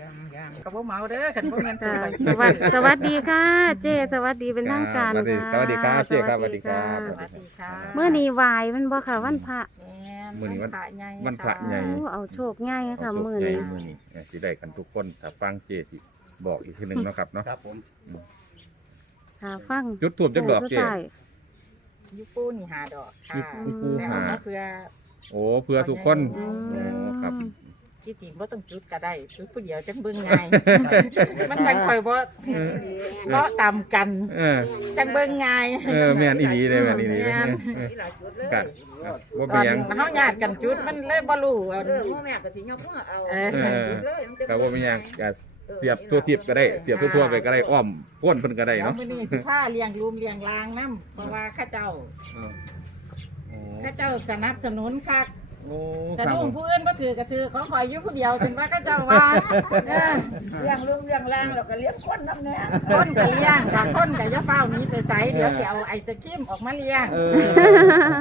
ยังยังกระบอกเมาเด้อกันพวกนั้นค่ะไปสวัสดีสวัสดีค่ะ เจสวัสดีเป็นทางการสวัสดีค่ะสวัสดีครับเจ๊ครับสวัสดีครับะสวัสดีค่ะเมื่อนี้วายมันบ่ค่ะวันพระแม่นมื้อนี้วันพระใหญ่วันพระใหญ่โอ้เอาโชคง่ายค่ะมื้อใหญ่นี้มือนี้เอ้ยสิได้กันทุกคนถ้าฟังเจสิบอกอีกทีหนึงเนาะครับเนาะครับผมค่ะฟังจุดทูบจักดอกสุเจท้ายยูปูนี่หาดอกค่ะยูปูแล้วหาเอามาเพื่อโอ้เพื่อทุกคนอืโอ้ครับม ที่จริงบ่ต้องจุดก็ได้จุดผู้เดียวจังเบิ่งง่าย มันจังค่อยบ่เออเพราะตามกัน เออ จังเบิ่งง่าย เออแม่นอีหลีเลยแม่นอีหลีเลยแม่น เออครับครับบ่ตเป็อนนหยังเฮาญาติกันจุดมันเลยบ่รู้ว่า เออหมู่แม่ก็สิยกมือเอาเออ เออก็บ่เป็นหยังก็เสียบตัวทิพย์ก็ได้ เสียบทั่วๆไปก็ได้อ้อมพ้นเพิ่นก็ได้แล้วเนาะ มื้อนี้สิพาเลี้ยงลูมเลี้ยงลางนํเพราะว่าข้าเจ้าเออโอ้ข้าเจ้าสนับสนุนคักโอ้ สครับนุผนมผู้อื่นบ่ถือก็ถือของข่อยอยู่ผู้เดียวถึงว่าข้าเจ้าว่าเออเลี้ยงลูกเลี้ยงหล่างแล้วก็เลี้ยงคนนำแน่คนก็เลี้ยงค่ะคนก็อย่าเฝ้าหนี้ไปไสเดี๋ยวสิเอาไอศครีมออกมาเลี้ยงเออ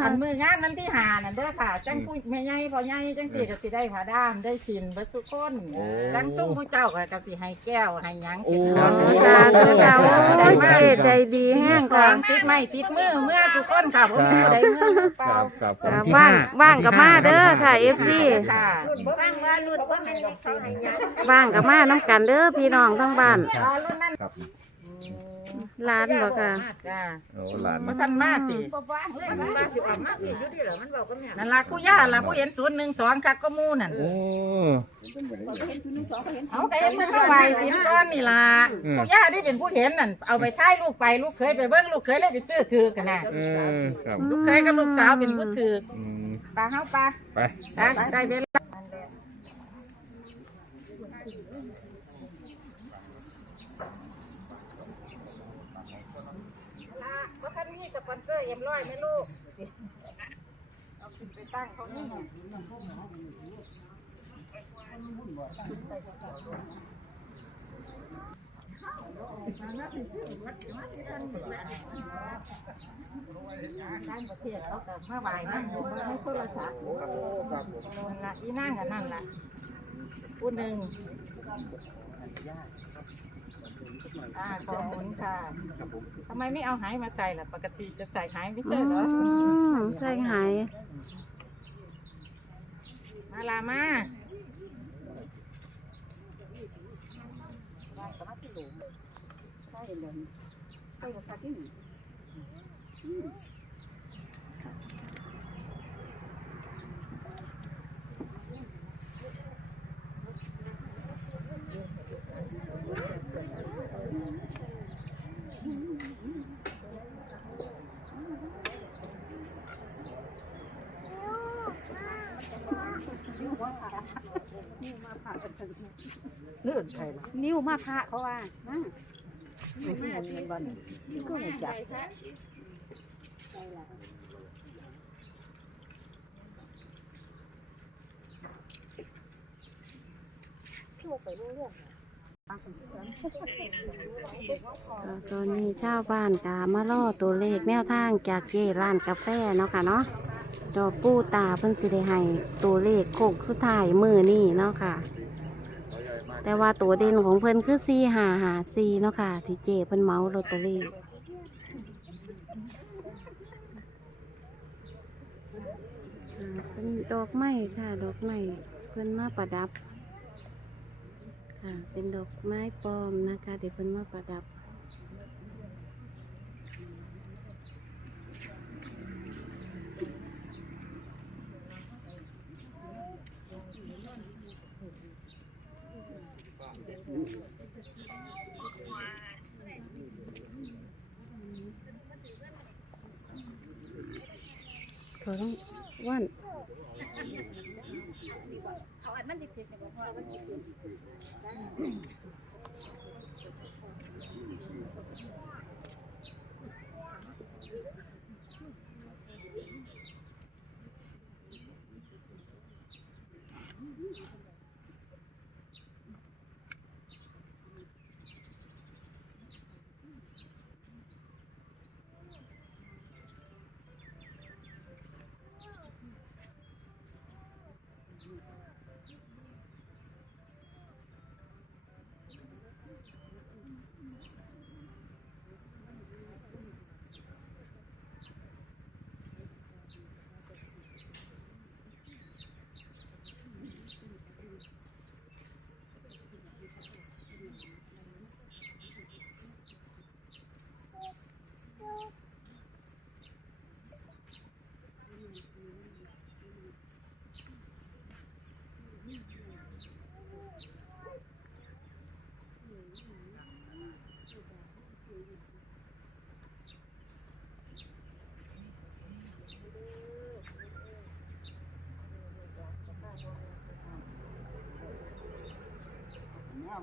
อันมืองานวันที่ห้านั่นเด้อค่ะจังผู้แม่ใหญ่พ่อใหญ่จังสิก็สิได้ผ้าด้ามได้สินเบิดทุกคนโอ้ จังซุ่มผู้เจ้าก็ก็สิให้แก้วให้หยังโอ้เป็นของสาธุค่ะโอ้ยเจใจดีแห้งขอค่ะงติดไม้ติดมือเมื่อทุกคนค่ะบ่มีผู้ใดเมื่อเปคล่า รับครับผมค่ะว่างว่างกับมาเด้อค่ะ FC ค่ะบ่ฟังว่ารุ่นบ่แม่นเด็กเขาให้หยังว่างกับมาน้ำกันเด้อพี่น้องทั้งบ้านรอรุ่นนั้นครับร้านบ่ค่ะจ้าโอ้หลานบ่ทันมาติบ่ฟังเลยมันว่าสิออกมาสิอยู่ที่เหรอมันบอกกับแม่นั่นล่ะผู้ย่าล่ะผู้เห็น012คักก็หมู่นั่นโอ้เอาไปเห็นเพิ่นเข้าไปสินก้อนนี่ล่ะอืมผู้ย่าที่เป็นผู้เห็นนั่นเอาไปท้ายลูกไปลูกเคยไปเบิ่งลูกเคยเลยไปซื้อถือกันน่ะเออครับลูกเคยกับลูกสาวเป็นผู้ถืออืมป ลาเฮาปลาไปไปได้เวลาว่าท่านมีสปอนเซอร์เอ็มร้อยไหมลูก เอาขึ้นไปตั้งเขานี่ไงต่างประเทศเขาก็มาไหว้นั่งอยู่ไม่โทรศัพท์นั่นละอีนั่งกับนั่นละผู้หนึ่งอ่าขอหมุนค่ะทำไมไม่เอาหายมาใส่ล่ะ ปกติจะใส่หายไม่อืใช่เหรอมใส่หายมาลามา เลื่อนใครล่ะนิ้วมาพระเขาว่า มาไม่ใช่เงินบันก็เลยจับตอนนี้ชาวบ้านกามาล่อตัวเลขแนวทางจากเจร้านกาแฟเนาะค่ะเนาะดอกปูตาเพิ่นสิได้ให้ตัวเลขโคกสุดท้ายมือนี่เนาะค่ะ แต่ว่าตัวเด่นของเพิ่นคือสี่หาหาสี่เนาะค่ะ ที่เจเพิ่นเมาลอตเตอรี่เป็นดอกไม้ค่ะ ดอกไม้เพิ่นมาประดับ ค่ะ เป็นดอกไม้ปลอมนะคะ เดี๋ยวเพิ่นมาประดับ เต้องว่านเขาอัดมันติดติดกับพ่อมันติดิด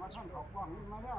มาท่านออกกว้างนี่มาได้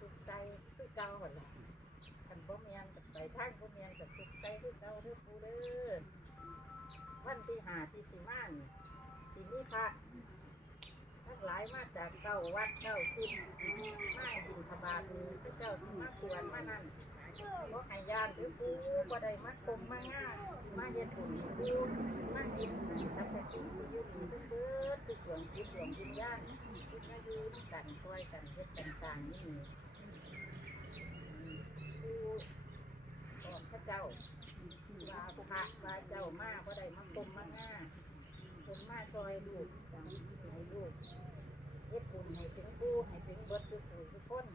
สุขใจคือเก่าหมดละคันบ่เมียนกับไปทางบ่เมียนกับสุขใจคือเก่าเด้อปูเด้อวันที่หาที่สิมานี่สิมีพระทั้งหลายมาจากเก้าวัดเก้าขึ้นมาบินทบาทคือเจ้าที่มาควรมานั่นบ่ให้ยานหรือปูบ่ได้มาคมมาง่ามาเฮ็ดบุญให้ปูมาเฮ็ดให้ทรัพย์สินที่ยู่นี่ทุกเบิดทุกดวงจิตดวงวิญญาณที่มายู่ด้วยกันช่วยกันเฮ็ดกันสร้างนี่ผู้ของพระเจ้า ว่าพระว่าเจ้ามาเพระได้มาคมมาง่าคนมาซอยลูกจังให้ลูกเฮ็ดบุญให้ถึงผู้ให้ถึงเบิดทุกผู้ทุกคน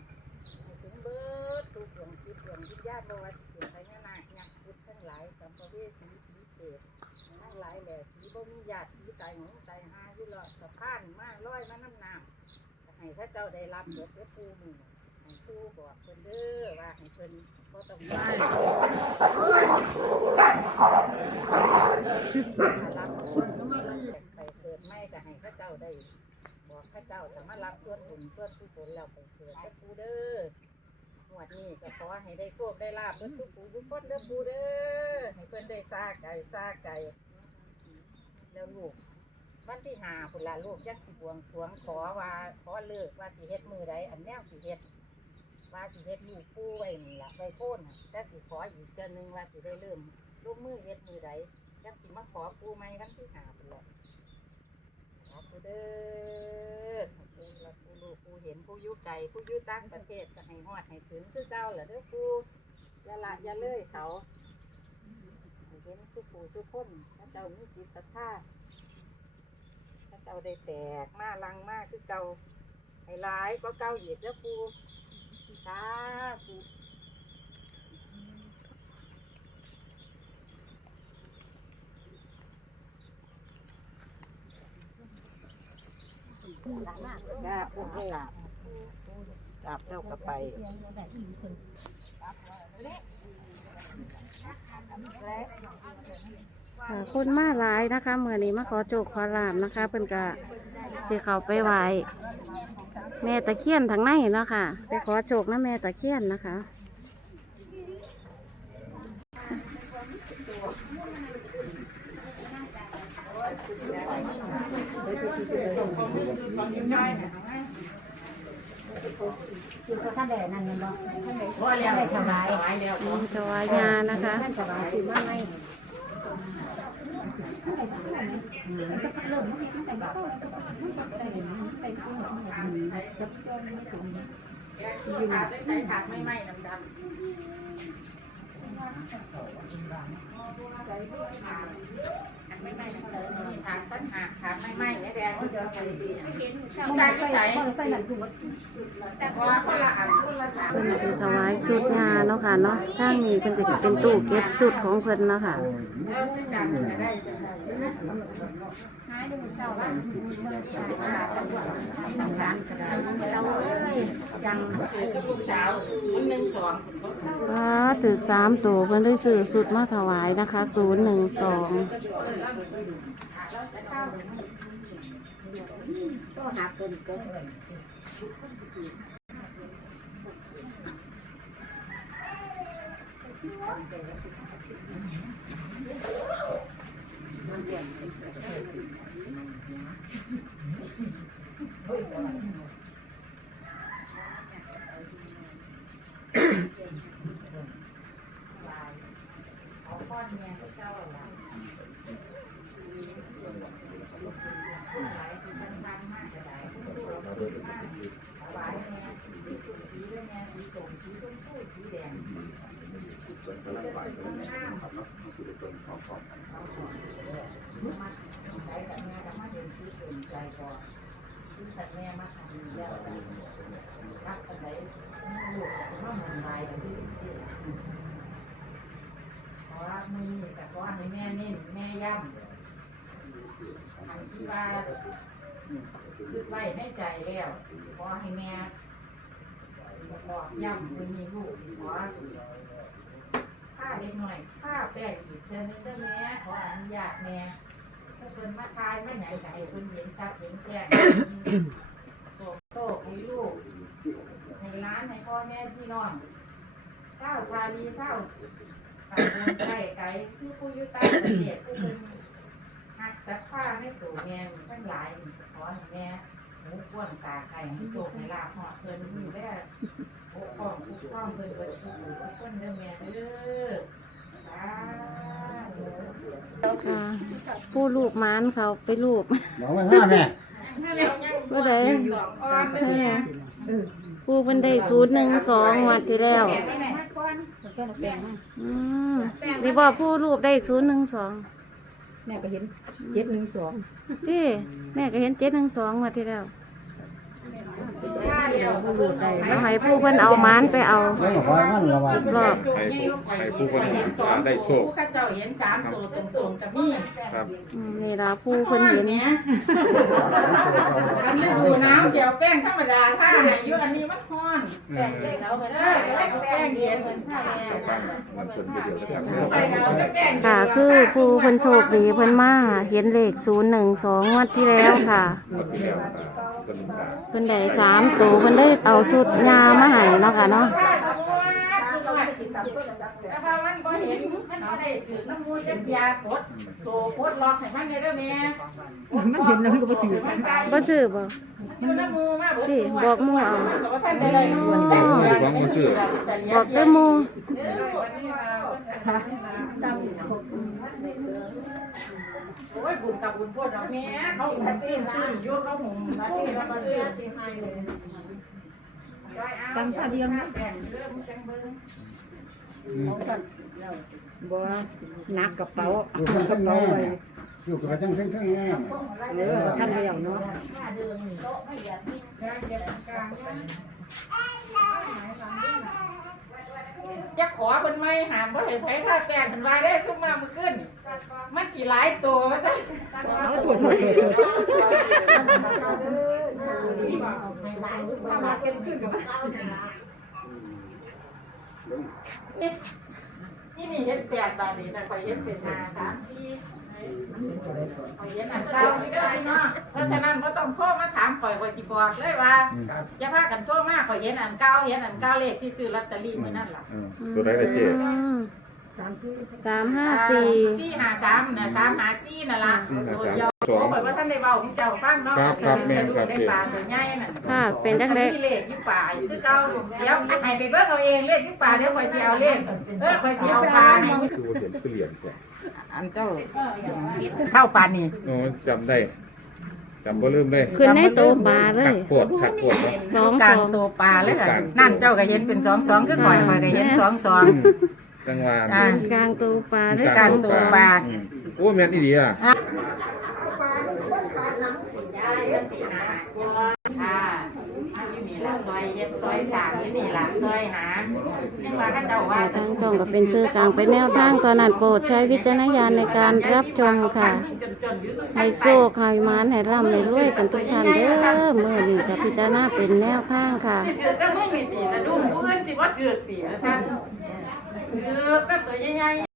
ให้ถึงเบิดทุกดวงจิตดวงวิญญาณบ่ว่าสิเป็นพญานาคยักษ์พุทธทั้งหลายสัมภเวสีผีเปรตทั้งหลายแหละผีบ่มีญาติผีตายหงตายหาอยู่หรอกสะพานมาลอยมาน้ำน้ำให้พระเจ้าได้รับเบิดเบิดผู้หมู่ ให้ครูบอกเพิ่นเด้อว่าให้เพิ่นบ่ต้องว่ารับส่วนไปเกิดไม่ก็ให้พระเจ้าได้ บอกพระเจ้าจะมารถรับส่วนบุญส่วนกุศลแล้วไปเกิดเด้ปูเด้อหวดนี้ก็ขอให้ได้โชคได้ลาบเพิ่นทุกผู้ทุกคนเด้อปูเด้อให้เพิ่นได้ซาไก่ซาไก่แล้วลูกวันที่หาพุ่นละลูกยังสิบวงสรวงขอว่าขอเลิกว่าสิเฮ็ดมือใดอันแนวสิเฮ็ด ว่าสิเฮ็ดลูกปูไว้นี่ละไว้โค่นน่ะแต่สิขออีกเจอหนึงว่าสิได้เริ่มลูกมือเฮ็ดมือใดยังสิมาขอปูไหมวันที่หาพุ่นละขอปูเด้อให้ปูละปูลูกปูเห็นปูอยู่ไกลปูอยู่ต่างประเทศจะให้ฮอดให้ถึงคือเก่าล่ะเด้อปูอย่าละอย่าเลยเขาให้เห็นสุปูสุคนถ้าเจ้ามีจิตศรัทธาถ้าเจ้าได้แตกมาลังมากคือเก่าให้ร้ายก็เก่าเหยียดเจ้าปู สาธุจ้าปูให้หลับกลับแล้วก็ไปค่ะคนมาหลายนะคะเมื่อนี้มาขอโจกขอลาบนะคะเพิ่นก็สิเขาไปไหว แม่ตะเคียนทางในเนาะค่ะ ไปขอโจกนะแม่ตะเคียนนะคะ คือเขาท่านแดนั่นมันบ่ท่านแดท่านแดถวายอืมถวายงานนะคะ ท่านถวายคือว่าไงอยู่ ขาดได้ใส่ถากไม่ไหม้ดำดำ ไม่ไหม้เดินนี่ถากต้นหากถากไม่ไหม้ไม่แดงเดี๋ยวใส่ดีต้องได้ไม่ใส่ใส่หนังคือว่าแต่ว่าคนละอันคนละถากเพิ่นสิถวายสุดงานเนาะค่ะเนาะทางนี้เพิ่นจะเป็นตู้เก็บสุดของเพิ่นเนาะค่ะแล้วซึ่งดังจะได้จะได้หายดูเศร้าบ้างเราเลยยังคือกับลูกสาวมันหนึ่งสองว้าถือสามตัวเพิ่นได้ซื้อสุดมาถวายนะคะศูนย์หนึ่งสองก็หาเพิ่นก็เอาก้อนเมียให้เจ้าหลังหลายที่มันทำมากก็ได้ผู้ดูเราดูมากถวายแม่สีเลยแม่สีส้มสีชมพูสีแดง ใจกับแม่กับมาเดินซื้อเดินใจก่อนซื้อขัดแม่มาทำแล้วรักกันไหนลูกจะมาเหมือนไรกันที่สิขอมือแต่ขอให้แม่นิ่แม่ย่ำอันที่ว่าคิดไว้ในใจแล้วขอให้แม่บอกย่ำมือมีลูกขอ ผ้าเล็กหน่อยผ้าแป้งอีกเดือนนึงเด้อแม่ขออนุญาตแม่ถ้าเพิ่นมาทายไม่ไหนไก่เพิ่นเห็นชัดเห็นแจ้งโตโตให้ลูกให้ร้านให้พ่อแม่พี่น้องข้าวพาลีข้าวต่างคนไก่ไก่ที่ผู้ยุติประเทศผู้เป็นหักสักผ้าให้ตัวแม่มีทั้งหลายขอให้แม่หมูก้วนตาไก่ให้โชคให้ลาภเหาะเพิ่นมีได้ โอ้ข้องผู้ข้องเพิ่นเบิดทุกผู้ทุกคนเด้อแม่เด้อสาธุค่ะผู้ลูกหมานเขาไปลูกบอกว่าห้าแม่ว่าได้ดอกอ่อนเด้อแม่ผู้เพิ่นได้ศูนย์หนึ่งสองวันที่แล้ว แม่ไปไหนมาก่อนแก้แปลงมาอืมนี่บอกผู้ลูกได้ศูนย์หนึ่งสองแม่ก็เห็นเจ็ดหนึ่งสองพี่แม่ก็เห็นเจ็ดหนึ่งสองวันที่แล้วย่าเดียว แล้วให้ผู้เพิ่นเอาหมานไปเอาแล้วก็ขอมันระวังรอบ ให้ผู้ให้ผู้คนได้โชค ผู้ข้าเจ้าเห็นสามตัวตรงๆกับนี่ครับ อืมนี่ล่ะผู้เพิ่นเห็นเนี้ยอันนี้ดูน้ำเจียวแป้งธรรมดาถ้าอายุอันนี้มันฮ้อนแป้งเล็กเอาไปเลยเอาแป้งเย็นเหมือนผ้าแดง ฟังมันเป็นประโยชน์นะครับไปเอาแต่แป้งค่ะ คือผู้เพิ่นโชคดีเพิ่นมาเห็นเลขศูนย์หนึ่งสองวันที่แล้วค่ะหมดที่แล้วเป็นตาเพิ่นได้สามตัวเพิ่นได้เอาชุดงามาให้เนาะค่ะเนาะผ้าสมุนแต่พอมันบ่เห็นมันบ่ได้ถือน้ำมูกจักยากดโซ่กดล็อกให้มันได้เด้อแม่มันเห็นแล้วมันก็บ่ถือมันบ่ซื้อบ่อยู่น้ำมูมาเบิดพี่บอกหมู่เอาก็บ่ทันได้ได้อยู่แต่บอกเด้อหมู่โอ้ยบุญกับบุญพวดดอกแม่เขาหุ่นตื้นตื้นยุ่เขาหุ่นตื้นมันซื้อจำท่าเดียวนะแบ่งเรื่องจังเบิ้งบ่นักกระเป๋าอยู่ข้างข้างแม่อยู่กับทั้งทั้งทั้งแม่เออท่านไม่ยอมเนาะ จะขอเป็นไม่หามบ่เห้ไผท่าแป้งเพิ่นวายได้ซุมมามื้อขึ้น มันสีหลายตัวมั้ซั่นถ้ามาเป็นขึ้นกับมันนี่นี่เห็ดแปดบาทนี่แต่ข่เห็ดเป็นมาสามสี่ ข่อยเห็นอันเต้าไม่ได้นาะเพราะฉะนั้นก็ต้องโทรมาถามข่อยข่อจิบอกเลยว่าอย่าพากันโทรมาข่อยเห็นอันเก้าเห็นอันเก้าเลขที่ซื้อลอตเตอรี่มื้อนั้นหรอตัวได้ละเจ๊อืสามห้าสี่ สี่หาสามเน่ะสามหาสี่น่ะล่ะสี่ห้าสามสอ้ข่อยว่าท่านในวเว้าของเจ้าฟังเนาะครับครับนครับ ได้ปลาตัวใหญ่น่ะ ค่ะเป็นจังได เลขยี่ป่าอยู่คือเก้าเดี๋ยวให้ไปเบิ่งเอาเองเลขยี่ป่าเดี๋ยวคอยเจียวเลขเออคอยเจียวปลาให้เนี่ย อันเจ้าเท่าปานนี่โอ้จำได้จำก็ลืมได้ขึ้นในโตะปลาเลขัย ดปวดขัดปวดเนาะ สองกลาสงอง ตัวปลาเลยค่ะนั่นเจ้าก็เห็นเป็นสองสองคือข่อยข่อยก็เห็นสองสอง อืมจังหวะอ่า กลางตัวปลาเลยกลางตัวปลา อืมโอ้แม่นอีดีอะค่ะอันนี้มีละซอยเย็ดซอยสามนี่นี่ละ ซอยหานี่ว่าข้าเจ้าว่าค่ะทางช่องก็เป็นสื่อกลางเป็นแนวทางตอนนั้นโปรดใช้วิจารณญาณในการรับชมค่ะ ให้โชคให้หมานให้ร่ำให้รวยกันทุกท่านเด้อมื้อนี้ก็พิจารณาเป็นแนวทางค่ะ จืดแต่มึงนี่ตีสะดุ้งผู้อื่นสิว่าจืดตีนะท่านจืดแต่ตัวใหญ่ๆ